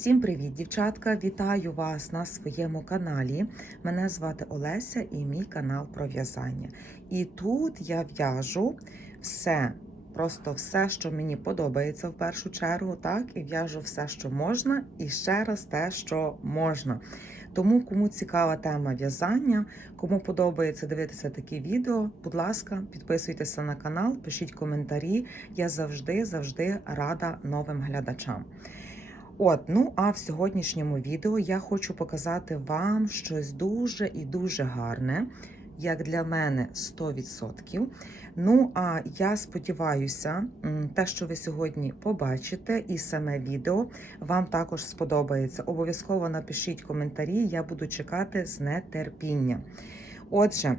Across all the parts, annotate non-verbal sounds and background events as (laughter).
Всім привіт, дівчатка! Вітаю вас на своєму каналі. Мене звати Олеся і мій канал про в'язання. І тут я в'яжу все, просто все, що мені подобається в першу чергу, так, і в'яжу все, що можна, і ще раз те, що можна. Тому, кому цікава тема в'язання, кому подобається дивитися такі відео, будь ласка, підписуйтеся на канал, пишіть коментарі. Я завжди, завжди рада новим глядачам. От, ну а в сьогоднішньому відео я хочу показати вам щось дуже і дуже гарне, як для мене 100%. Ну, а я сподіваюся, те, що ви сьогодні побачите, і саме відео вам також сподобається. Обов'язково напишіть коментарі, я буду чекати з нетерпінням. Отже,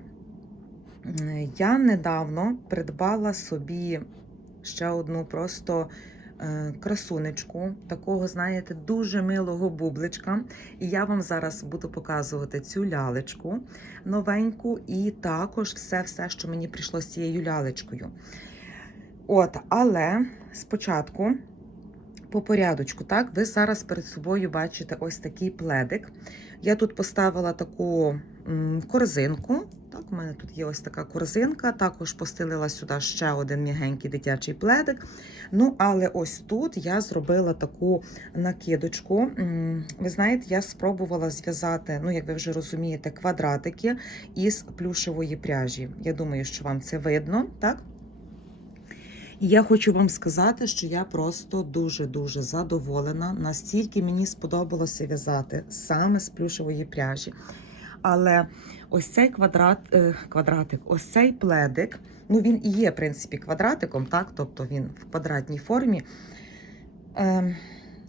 я недавно придбала собі ще одну просто красунечку, такого, знаєте, дуже милого бубличка. І я вам зараз буду показувати цю лялечку новеньку, і також все-все, що мені прийшло з цією лялечкою. От, але спочатку. По порядочку, так, ви зараз перед собою бачите ось такий пледик. Я тут поставила таку корзинку. Так, у мене тут є ось така корзинка. Також постелила сюди ще один м'ягенький дитячий пледик. Ну, але ось тут я зробила таку накидочку. Ви знаєте, я спробувала зв'язати, ну, як ви вже розумієте, квадратики із плюшевої пряжі. Я думаю, що вам це видно, так? І я хочу вам сказати, що я просто дуже-дуже задоволена. Настільки мені сподобалося в'язати саме з плюшевої пряжі. Але ось цей квадрат, е, квадратик, ось цей пледик, ну він і є, в принципі, квадратиком, так? тобто він в квадратній формі. Е,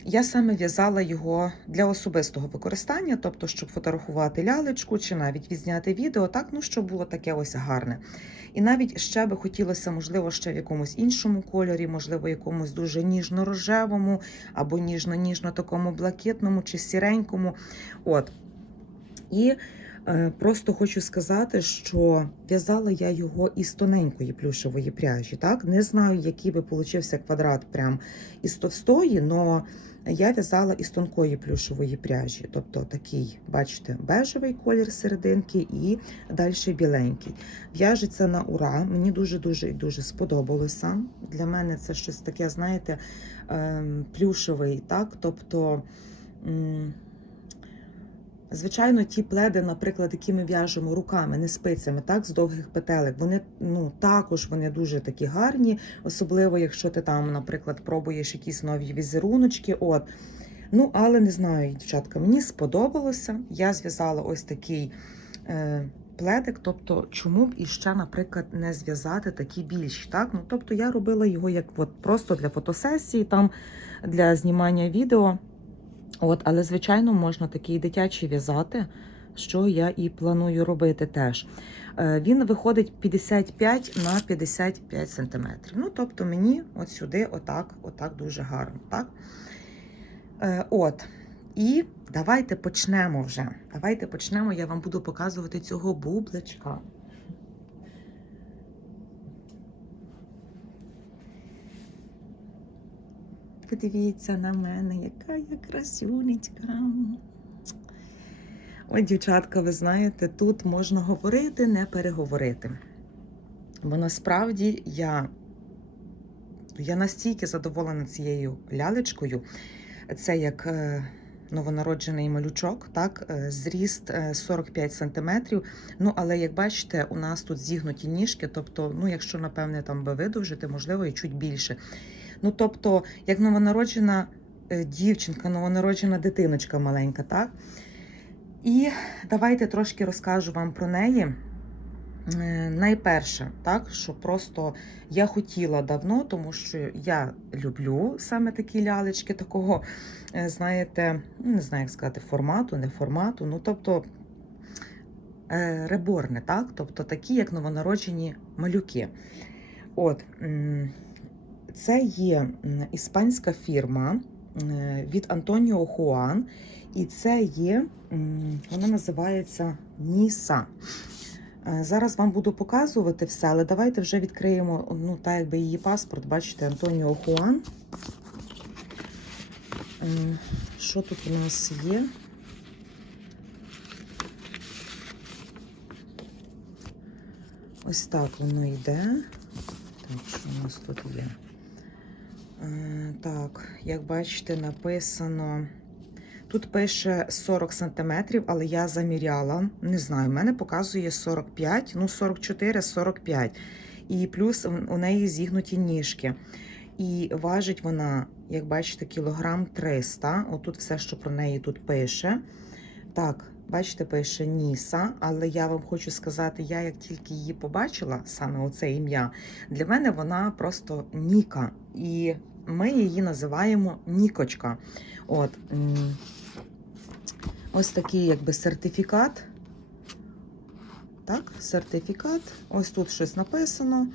я саме в'язала його для особистого використання, тобто, щоб фотографувати лялечку чи навіть відзняти відео, так, ну, щоб було таке ось гарне. І навіть ще би хотілося, можливо, ще в якомусь іншому кольорі, можливо, якомусь дуже ніжно-рожевому, або ніжно-ніжно такому блакитному чи сіренькому. От. І просто хочу сказати, що в'язала я його із тоненької плюшевої пряжі. Так? Не знаю, який би получився квадрат прям із товстої, але я в'язала із тонкої плюшевої пряжі. Тобто такий, бачите, бежевий колір серединки і далі біленький. В'яжеться на ура. Мені дуже-дуже і дуже сподобалося. Для мене це щось таке, знаєте, ем, плюшевий, так? Тобто. Звичайно, ті пледи, наприклад, які ми в'яжемо руками, не спицями, так, з довгих петелек, вони ну, також вони дуже такі гарні, особливо, якщо ти там, наприклад, пробуєш якісь нові візеруночки. От. Ну, але не знаю, дівчатка, мені сподобалося. Я зв'язала ось такий е, пледик, тобто, чому б іще, наприклад, не зв'язати такі більші. Так? Ну, тобто я робила його як от просто для фотосесії, там, для знімання відео. От, але, звичайно, можна такий дитячий в'язати, що я і планую робити теж. Е, Він виходить 55 на 55 см. Ну, тобто мені от сюди отак, отак дуже гарно. Так? Е, От. І давайте почнемо вже. Давайте почнемо, я вам буду показувати цього бубличка. Подивіться на мене, яка я красюнечка. Ой, дівчатка, ви знаєте, тут можна говорити, не переговорити. Бо насправді я, я настільки задоволена цією лялечкою. Це як е, новонароджений малючок, так, е, зріст е, 45 см. Ну, але як бачите, у нас тут зігнуті ніжки, тобто, ну, якщо, напевне, там би видовжити, можливо, і чуть більше. Ну, тобто, як новонароджена е, дівчинка, новонароджена дитиночка маленька, так? І давайте трошки розкажу вам про неї. Е, Найперше, так, що просто я хотіла давно, тому що я люблю саме такі лялечки, такого, е, знаєте, ну, не знаю, як сказати, формату, не формату. Ну, тобто е, реборни, так? Тобто такі, як новонароджені малюки. От, це є іспанська фірма е, від Антоніо Хуан, і це є, вона називається Ніса. Е, Зараз вам буду показувати все, але давайте вже відкриємо ну, так якби її паспорт. Бачите, Антоніо Хуан. Що тут у нас є? Ось так воно йде. Так, що у нас тут є? Е, так, як бачите, написано. Тут пише 40 см, але я заміряла. Не знаю, в мене показує 45, ну 44-45. І плюс у неї зігнуті ніжки. І важить вона, як бачите, кілограм 300. Отут все, що про неї тут пише. Так, бачите, пише Ніса, але я вам хочу сказати, я як тільки її побачила, саме оце ім'я, для мене вона просто Ніка. І ми її називаємо Нікочка. От, ось такий якби сертифікат. Так, сертифікат. Ось тут щось написано.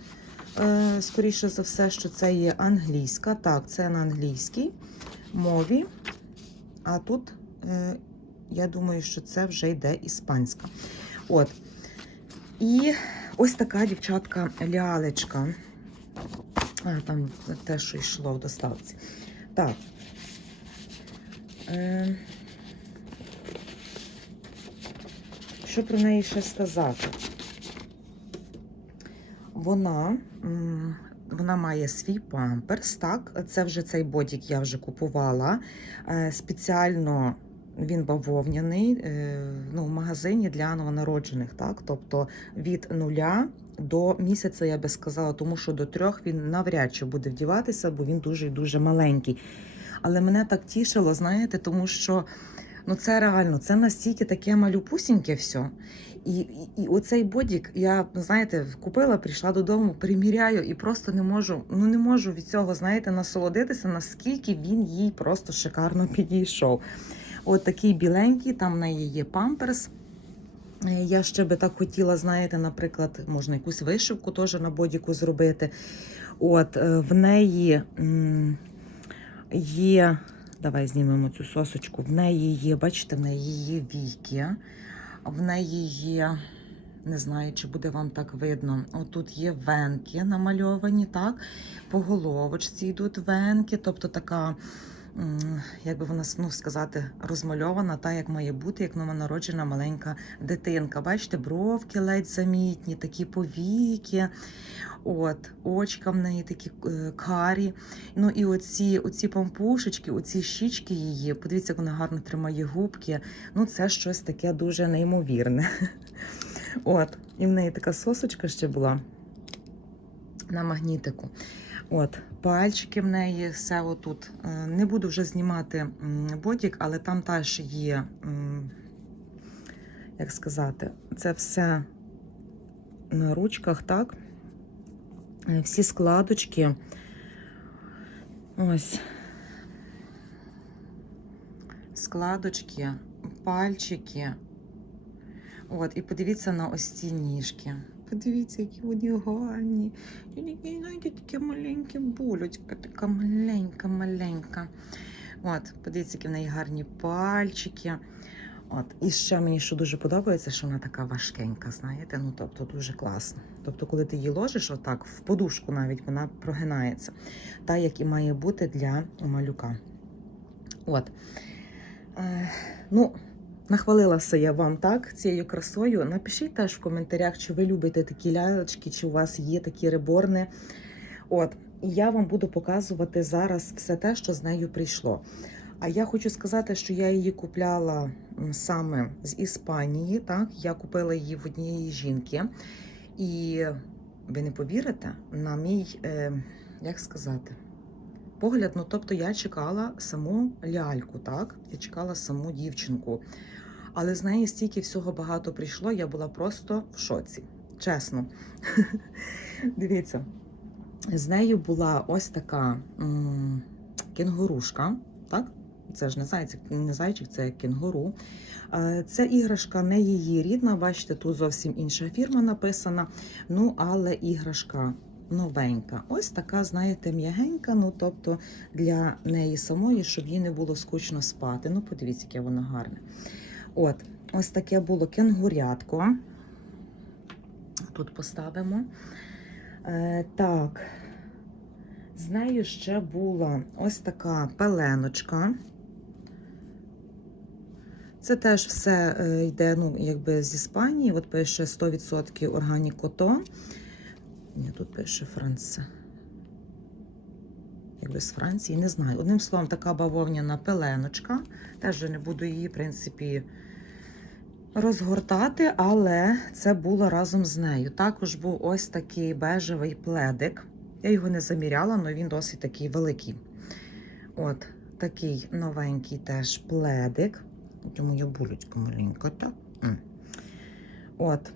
Е, Скоріше за все, що це є англійська. Так, це на англійській мові. А тут, е, я думаю, що це вже йде іспанська. От. І ось така дівчатка лялечка. А, там те, що йшло в доставці. Так. Е, що про неї ще сказати? Вона, вона має свій памперс, так, це вже цей бодік я вже купувала. Е, Спеціально він бавовняний е, ну, в магазині для новонароджених, так, тобто від нуля до місяця, я би сказала, тому що до трьох він навряд чи буде вдіватися, бо він дуже і дуже маленький. Але мене так тішило, знаєте, тому що ну це реально, це настільки таке малюпусіньке все. І, і, і оцей бодік, я знаєте, купила, прийшла додому, приміряю і просто не можу, ну не можу від цього, знаєте, насолодитися, наскільки він їй просто шикарно (laughs) підійшов. От такий біленький, там в неї є памперс. Е, Я ще би так хотіла, знаєте, наприклад, можна якусь вишивку теж на бодіку зробити. От е, в неї є. Давай знімемо цю сосочку. В неї є, бачите, в неї є віки, в неї є. Не знаю, чи буде вам так видно. Отут є венки намальовані, так? По головочці йдуть венки, тобто така, як би вона ну, сказати, розмальована, та як має бути, як новонароджена маленька дитинка. Бачите, бровки ледь замітні, такі повіки. От, очка в неї такі е, карі. Ну і оці, оці пампушечки, оці щічки її. Подивіться, як вона гарно тримає губки. Ну, це щось таке дуже неймовірне. (laughs) От, і в неї така сосочка ще була на магнітику. От, пальчики в неї, все отут. Е, Не буду вже знімати бодік, але там теж є, як сказати, це все на ручках, так? Е, Всі складочки. Ось. Складочки, пальчики. От, і подивіться на ось ці ніжки. Подивіться, які вони гарні. І знаєте, таке маленьке булочка, така маленька-маленька. От, подивіться, які в неї гарні пальчики. От, і ще мені що дуже подобається, що вона така важкенька, знаєте, ну тобто дуже класно. Тобто, коли ти її ложиш, отак, в подушку навіть вона прогинається, та як і має бути для малюка. От. Е, ну, Нахвалилася я вам так цією красою. Напишіть теж в коментарях, чи ви любите такі лялечки, чи у вас є такі реборни. От, і я вам буду показувати зараз все те, що з нею прийшло. А я хочу сказати, що я її купляла саме з Іспанії. Так, я купила її в однієї жінки. І ви не повірите, на мій, е, як сказати, погляд, ну тобто я чекала саму ляльку, так? Я чекала саму дівчинку. Але з неї стільки всього багато прийшло, я була просто в шоці. Чесно. (laughs) Дивіться, з нею була ось така м, кенгурушка, так? Це ж не зайчик, не зайчик, це кенгуру. Е, Це іграшка не її рідна, бачите, тут зовсім інша фірма написана. Ну, але іграшка новенька. Ось така, знаєте, м'ягенька, ну тобто для неї самої, щоб їй не було скучно спати. Ну, подивіться, яке воно гарне. От, ось таке було кенгурятко. Тут поставимо. Е, так, з нею ще була ось така пеленочка. Це теж все е, йде ну, якби з Іспанії. От пише 100% органік котон. Ні, тут пише Франце. Якби з Франції, не знаю. Одним словом, така бавовняна пеленочка. Теж не буду її, в принципі, розгортати, але це було разом з нею. Також був ось такий бежевий пледик. Я його не заміряла, але він досить такий великий. От такий новенький теж пледик. Тому я булечка маленька, так? От.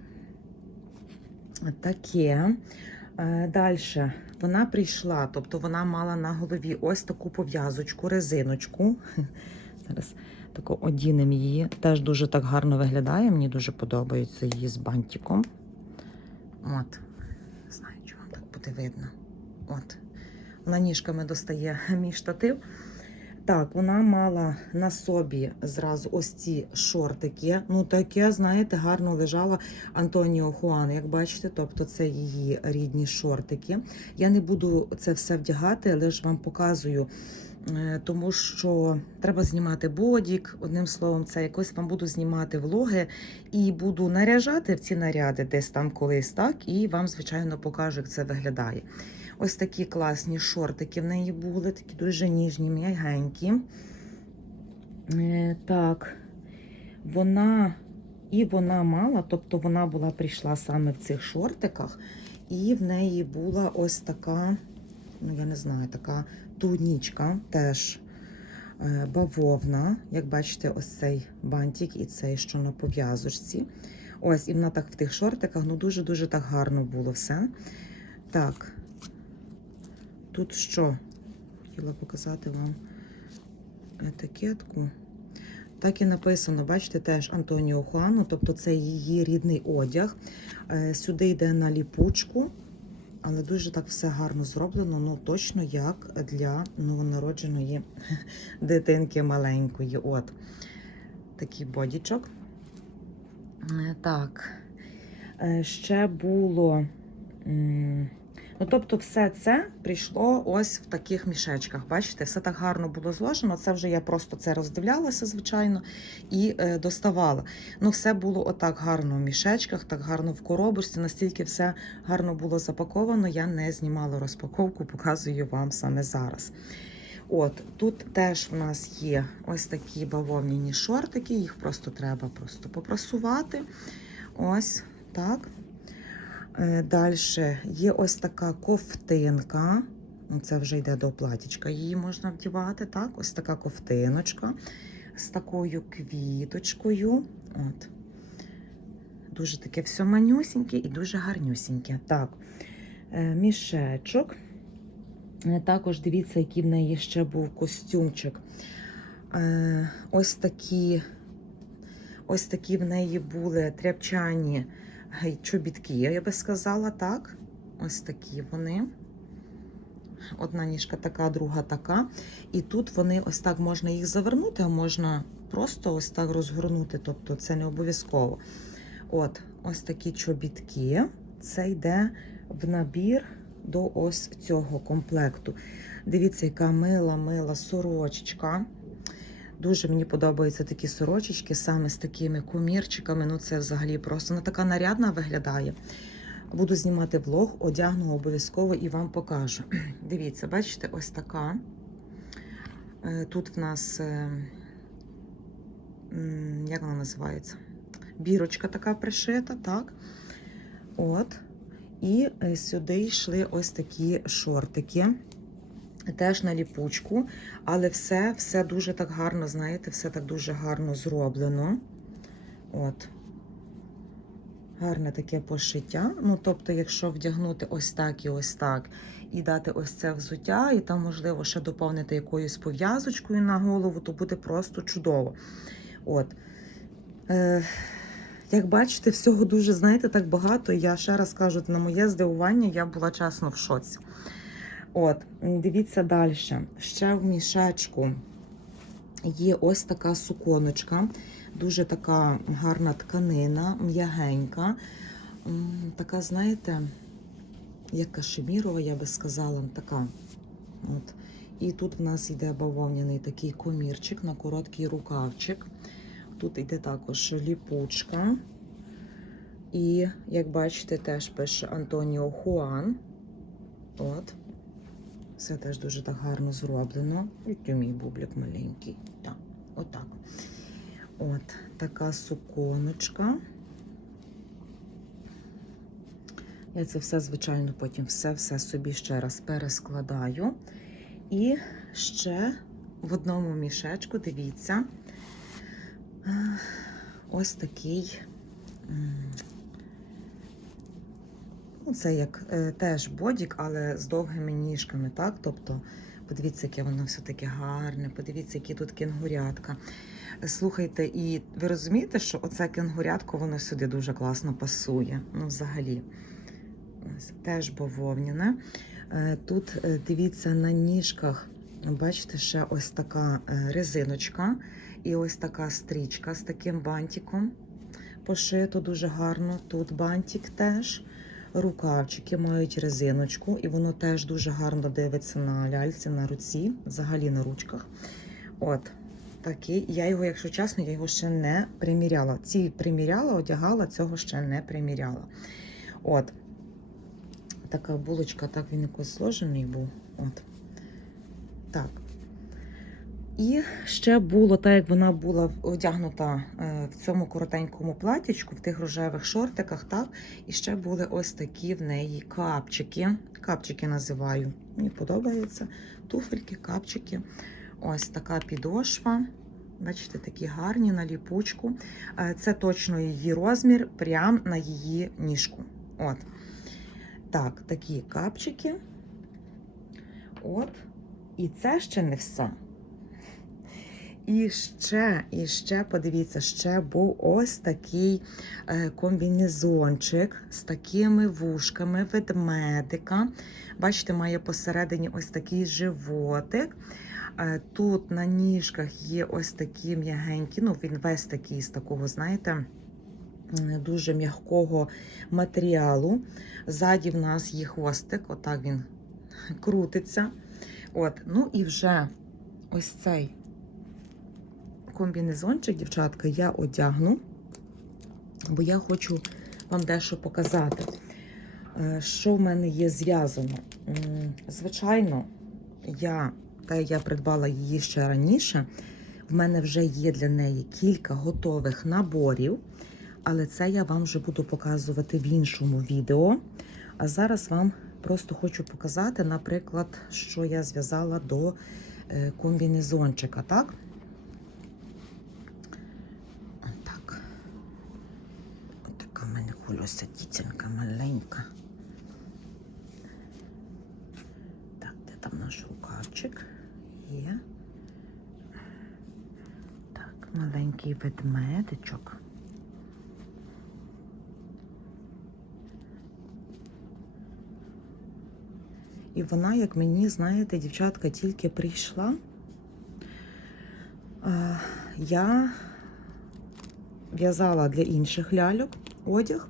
Таке. Далі вона прийшла, тобто вона мала на голові ось таку пов'язочку, резиночку. (laughs) Зараз тако одінемо її. Теж дуже так гарно виглядає. Мені дуже подобається її з бантиком. От. Не знаю, чи вам так буде видно. От. Вона ніжками достає мій штатив. Так, вона мала на собі зразу ось ці шортики. Ну, таке, знаєте, гарно лежала Антоніо Хуан, як бачите, тобто це її рідні шортики. Я не буду це все вдягати, але ж вам показую, тому що треба знімати бодік. Одним словом, це якось вам буду знімати влоги і буду наряжати в ці наряди десь там колись так, і вам, звичайно, покажу, як це виглядає. Ось такі класні шортики в неї були, такі дуже ніжні, м'ягенькі. Е, так, вона і вона мала, тобто вона була прийшла саме в цих шортиках, і в неї була ось така, ну я не знаю, така тунічка теж е, бавовна. Як бачите, ось цей бантик і цей, що на пов'язочці. Ось, і вона так в тих шортиках, ну дуже-дуже так гарно було все. Так. Тут що? Хотіла показати вам етикетку. Так і написано, бачите, теж Антоніо Хуану, тобто це її рідний одяг. Е, Сюди йде на ліпучку, але дуже так все гарно зроблено, ну точно як для новонародженої (laughs) дитинки маленької. От такий бодічок. Е, Так, Е, ще було. Ну, тобто, все це прийшло ось в таких мішечках. Бачите, все так гарно було зложено. Це вже я просто це роздивлялася, звичайно, і е, доставала. Ну, все було отак гарно в мішечках, так гарно в коробочці. Настільки все гарно було запаковано. Я не знімала розпаковку, показую вам саме зараз. От тут теж в нас є ось такі бавовняні шортики, їх просто треба просто попрасувати. Ось так. Далі є ось така ковтинка. Ну, Це вже йде до платічка, її можна вдівати. Так, ось така ковтиночка з такою квіточкою. От. Дуже таке все манюсіньке і дуже гарнюсіньке. Так, е, мішечок. Е, Також дивіться, який в неї ще був костюмчик. Е, Ось такі, ось такі в неї були тряпчані чобітки, я би сказала, так. Ось такі вони. Одна ніжка така, друга така. І тут вони ось так можна їх завернути, а можна просто ось так розгорнути. Тобто це не обов'язково. От, ось такі чобітки. Це йде в набір до ось цього комплекту. Дивіться, яка мила-мила сорочечка. Дуже мені подобаються такі сорочечки, саме з такими комірчиками. Ну, це взагалі просто вона така нарядна виглядає. Буду знімати влог, одягну обов'язково і вам покажу. (clears throat) Дивіться, бачите, ось така. Е, Тут в нас, е, як вона називається? Бірочка така пришита, так? От. І е, сюди йшли ось такі шортики. Теж на ліпучку, але все все дуже так гарно, знаєте, все так дуже гарно зроблено. От. Гарне таке пошиття. Ну, тобто, якщо вдягнути ось так і ось так, і дати ось це взуття, і там, можливо, ще доповнити якоюсь пов'язочкою на голову, то буде просто чудово. От. Е, як бачите, всього дуже, знаєте, так багато. Я ще раз кажу, на моє здивування, я була чесно в шоці. От, дивіться далі. Ще в мішечку є ось така суконочка, дуже така гарна тканина, м'ягенька. Така, знаєте, як кашемірова, я би сказала, така. От. І тут в нас йде бавовняний такий комірчик на короткий рукавчик. Тут йде також ліпучка. І, як бачите, теж пише Антоніо Хуан. От. Все теж дуже так гарно зроблено. І мій бублик маленький. Так, отак. От, така суконочка. Я це все, звичайно, потім все-все собі ще раз перескладаю. І ще в одному мішечку, дивіться, е, ось такий. Ну, це як е, теж бодік, але з довгими ніжками, так? Тобто, подивіться, яке воно все таке гарне, подивіться, які тут кенгурятка. Слухайте, і ви розумієте, що оце кенгурятко воно сюди дуже класно пасує. Ну, взагалі. Теж бавовняне. Е, Тут е, дивіться на ніжках, бачите, ще ось така е, резиночка і ось така стрічка з таким бантиком. Пошито дуже гарно. Тут бантик теж. Рукавчики мають резиночку, і воно теж дуже гарно дивиться на ляльці, на руці, взагалі на ручках. От такий. Я його, якщо чесно, я його ще не приміряла. Ці приміряла, одягала, цього ще не приміряла. От. Така булочка, так він якось зложений був. От. Так. І ще було, так як вона була одягнута е, в цьому коротенькому платічку, в тих рожевих шортиках, так, і ще були ось такі в неї капчики. Капчики називаю. Мені подобається. Туфельки, капчики. Ось така підошва. Бачите, такі гарні на ліпучку. Е, Це точно її розмір, прямо на її ніжку. От. Так, такі капчики. От. І це ще не все. І ще, і ще, подивіться, ще був ось такий е, комбінезончик з такими вушками ведмедика. Bачите, має посередині ось такий животик. Е, тут на ніжках є ось такі м'ягенькі, ну він весь такий з такого, знаєте, дуже м'якого матеріалу. Ззаді в нас є хвостик, отак він крутиться. От, ну і вже ось цей комбінезончик, дівчатка, я одягну, бо я хочу вам дещо показати, Е, що в мене є зв'язано. Звичайно, я, та я придбала її ще раніше. В мене вже є для неї кілька готових наборів, але це я вам вже буду показувати в іншому відео. А зараз вам просто хочу показати, наприклад, що я зв'язала до е, комбінезончика, так? Так. Отака в мене маленька. Так, де там наш рукавчик? Є. Так, маленький ведмедичок. І вона, як мені, знаєте, дівчатка тільки прийшла. е, Я в'язала для інших ляльок одяг,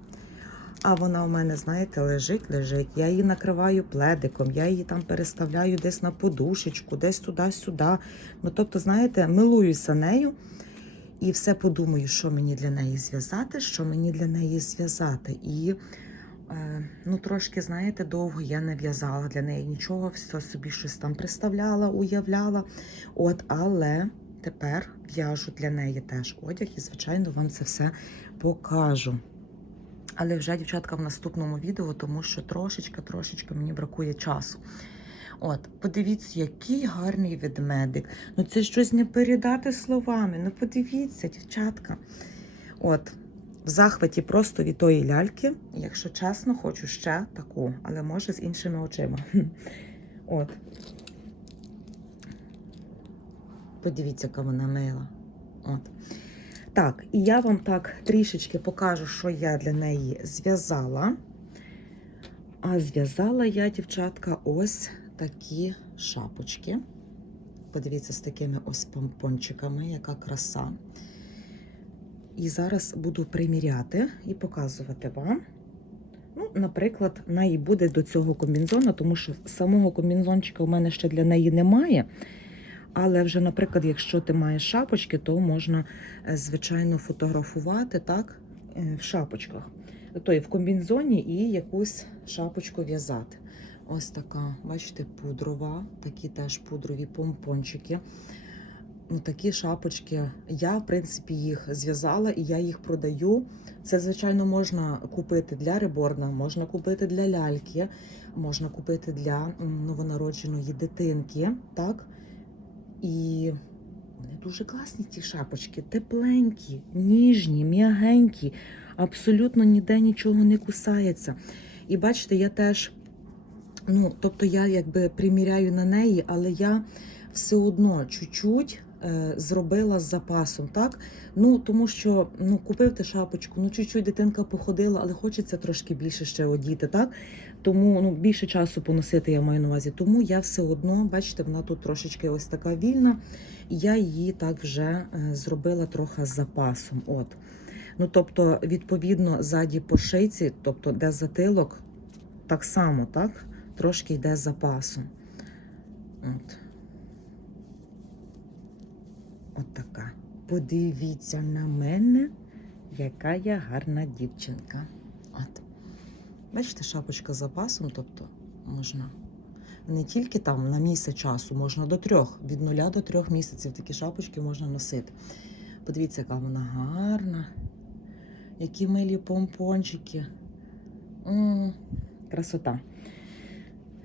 а вона у мене, знаєте, лежить, лежить. Я її накриваю пледиком, я її там переставляю десь на подушечку, десь туди-сюди. Ну, тобто, знаєте, милуюся нею і все подумаю, що мені для неї зв'язати, що мені для неї зв'язати. І е, ну, трошки, знаєте, довго я не в'язала для неї нічого, все собі щось там представляла, уявляла. От, але тепер в'яжу для неї теж одяг і, звичайно, вам це все покажу. Але вже, дівчатка, в наступному відео, тому що трошечки-трошечки мені бракує часу. От, подивіться, який гарний ведмедик. Ну це щось не передати словами. Ну подивіться, дівчатка. От, в захваті просто від тої ляльки. Якщо чесно, хочу ще таку, але може з іншими очима. (laughs) От. Подивіться, яка вона мила. От. Так, і я вам так трішечки покажу, що я для неї зв'язала. А зв'язала я, дівчатка, ось такі шапочки. Подивіться, з такими ось помпончиками, яка краса. І зараз буду приміряти і показувати вам. Ну, наприклад, і буде до цього комбінзона, тому що самого комбінзончика у мене ще для неї немає. Але вже, наприклад, якщо ти маєш шапочки, то можна, е, звичайно, фотографувати так, е, в шапочках. Тобто в комбінзоні і якусь шапочку в'язати. Ось така, бачите, пудрова, такі теж пудрові помпончики. Ну, такі шапочки. Я, в принципі, їх зв'язала і я їх продаю. Це, звичайно, можна купити для реборна, можна купити для ляльки, можна купити для новонародженої дитинки. Так? І вони дуже класні, ті шапочки, тепленькі, ніжні, м'ягенькі, абсолютно ніде нічого не кусається. І бачите, я теж, ну, тобто я якби приміряю на неї, але я все одно чуть-чуть е, зробила з запасом, так? Ну, тому що ну, купив ти шапочку, ну чуть-чуть дитинка походила, але хочеться трошки більше ще одіти, так? Тому ну, більше часу поносити я маю на увазі. Тому я все одно, бачите, вона тут трошечки ось така вільна, я її так вже е, зробила трохи з запасом. От. Ну, тобто, відповідно, ззаді по шийці, тобто де затилок, так само, так? Трошки йде з запасом. От. От така. Подивіться на мене, яка я гарна дівчинка. От. Бачите, шапочка з запасом, тобто можна не тільки там на місяць часу, можна до трьох, від нуля до трьох місяців такі шапочки можна носити. Подивіться, яка вона гарна. Які милі помпончики. М, красота.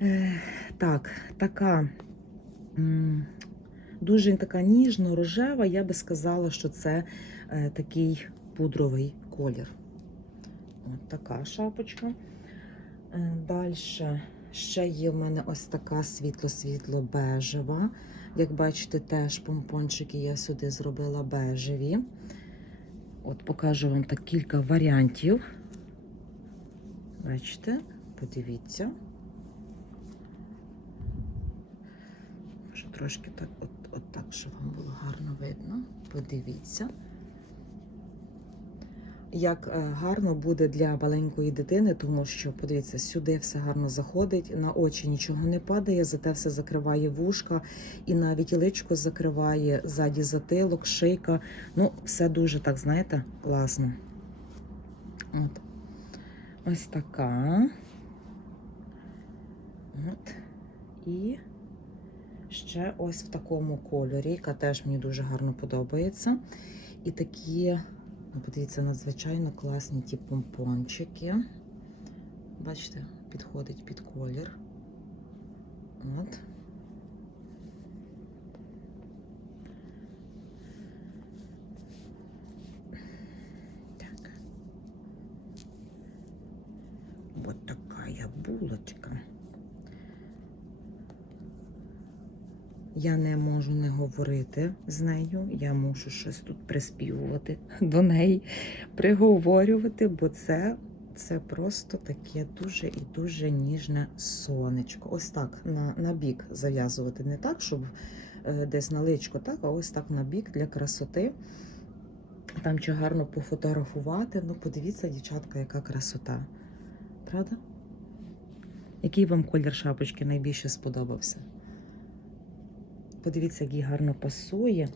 Е, так, така м, дуже така ніжно-рожева. Я би сказала, що це е, такий пудровий колір. От така шапочка. Е, Далі ще є в мене ось така світло-світло бежева. Як бачите, теж помпончики я сюди зробила бежеві. От покажу вам так кілька варіантів. Бачите, подивіться. Може трошки так, от, от так, щоб вам було гарно видно. Подивіться. Як е, гарно буде для маленької дитини, тому що, подивіться, сюди все гарно заходить, на очі нічого не падає, зате все закриває вушка, і навіть личко закриває, ззаді затилок, шийка. Ну, все дуже так, знаєте, класно. От. Ось така. От. І ще ось в такому кольорі, яка теж мені дуже гарно подобається. І такі, подивіться, надзвичайно класні ті помпончики. Бачите, підходить під колір. От. Так. Вот такая булочка. Я не можу не говорити з нею. Я мушу щось тут приспівувати (laughs) до неї, приговорювати, бо це, це просто таке дуже і дуже ніжне сонечко. Ось так на, на бік зав'язувати. Не так, щоб е, десь на личко, так, а ось так на бік для красоти. Там чи гарно пофотографувати. Ну, подивіться, дівчатка, яка красота. Правда? Який вам колір шапочки найбільше сподобався? Подивіться, який гарно пасує.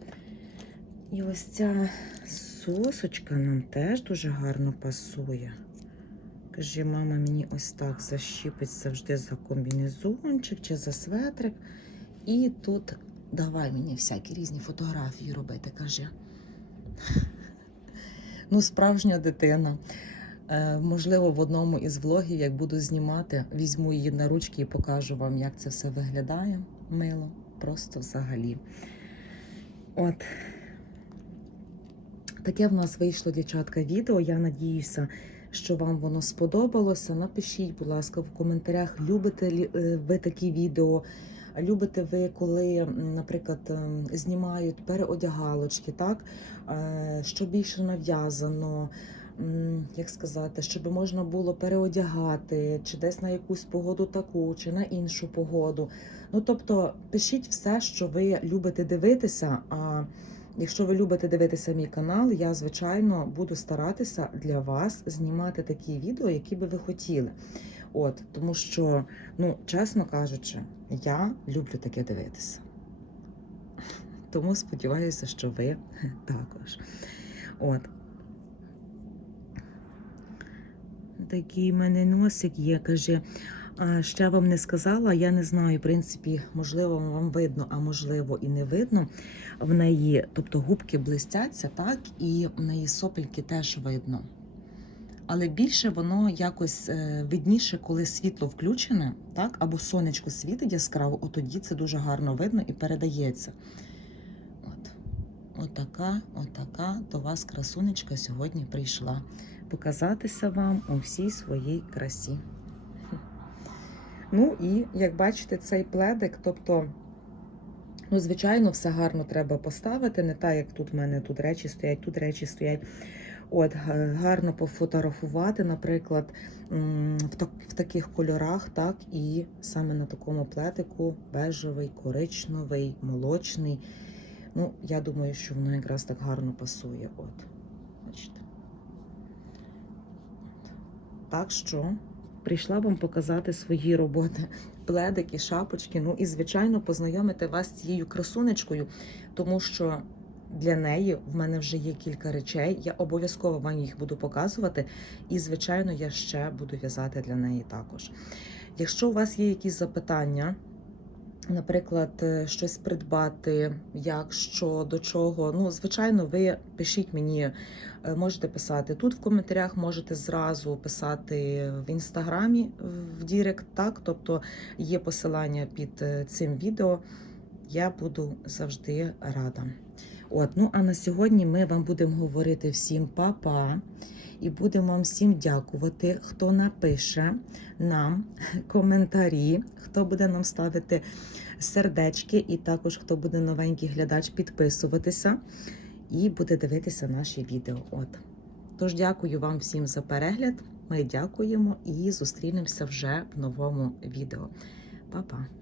І ось ця сосочка нам теж дуже гарно пасує. Каже, мама мені ось так защіпить завжди за комбінезончик чи за светрик. І тут давай мені всякі різні фотографії робити, каже. Ну, справжня дитина. Е, можливо, в одному із влогів, як буду знімати, візьму її на ручки і покажу вам, як це все виглядає мило. Просто взагалі. От. Таке в нас вийшло, дівчатка, відео. Я надіюся, що вам воно сподобалося. Напишіть, будь ласка, в коментарях, любите лі- е, ви такі відео. Любите ви, коли, наприклад, ем, знімають переодягалочки, так? Е, Що більше нав'язано, як сказати, щоб можна було переодягати, чи десь на якусь погоду таку, чи на іншу погоду. Ну, тобто, пишіть все, що ви любите дивитися. А якщо ви любите дивитися мій канал, я, звичайно, буду старатися для вас знімати такі відео, які би ви хотіли. От, тому що, ну, чесно кажучи, я люблю таке дивитися. Тому сподіваюся, що ви (laughs) також. От. Такий мене носик є, каже. Ще вам не сказала, я не знаю, в принципі, можливо, вам видно, а можливо і не видно. В неї, тобто губки блистяться, так, і в неї сопельки теж видно. Але більше воно якось е, видніше, коли світло включене, так, або сонечко світить яскраво, от тоді це дуже гарно видно і передається. От. Отака, отака до вас красунечка сьогодні прийшла показатися вам у всій своїй красі. Ну і як бачите, цей пледик, тобто, ну, звичайно, все гарно треба поставити, не так, як тут в мене тут речі стоять, тут речі стоять. От, гарно пофотографувати, наприклад, в, так, в таких кольорах, так, і саме на такому плетику бежевий, коричневий, молочний. Ну, я думаю, що воно якраз так гарно пасує. От, бачите. Так що прийшла вам показати свої роботи, пледики, шапочки. Ну і, звичайно, познайомити вас з цією красунечкою, тому що для неї в мене вже є кілька речей. Я обов'язково вам їх буду показувати. І, звичайно, я ще буду в'язати для неї також. Якщо у вас є якісь запитання, наприклад, е, щось придбати, як, що, до чого, ну, звичайно, ви пишіть мені, е, можете писати тут в коментарях, можете зразу писати в інстаграмі в Дірект, так, тобто є посилання під е, цим відео. Я буду завжди рада. От, ну а на сьогодні ми вам будемо говорити всім па-па і будемо вам всім дякувати, хто напише нам (laughs) коментарі, хто буде нам ставити сердечки, і також хто буде новенький глядач, підписуватися і буде дивитися наші відео. От. Тож дякую вам всім за перегляд. Ми дякуємо і зустрінемося вже в новому відео. Па-па!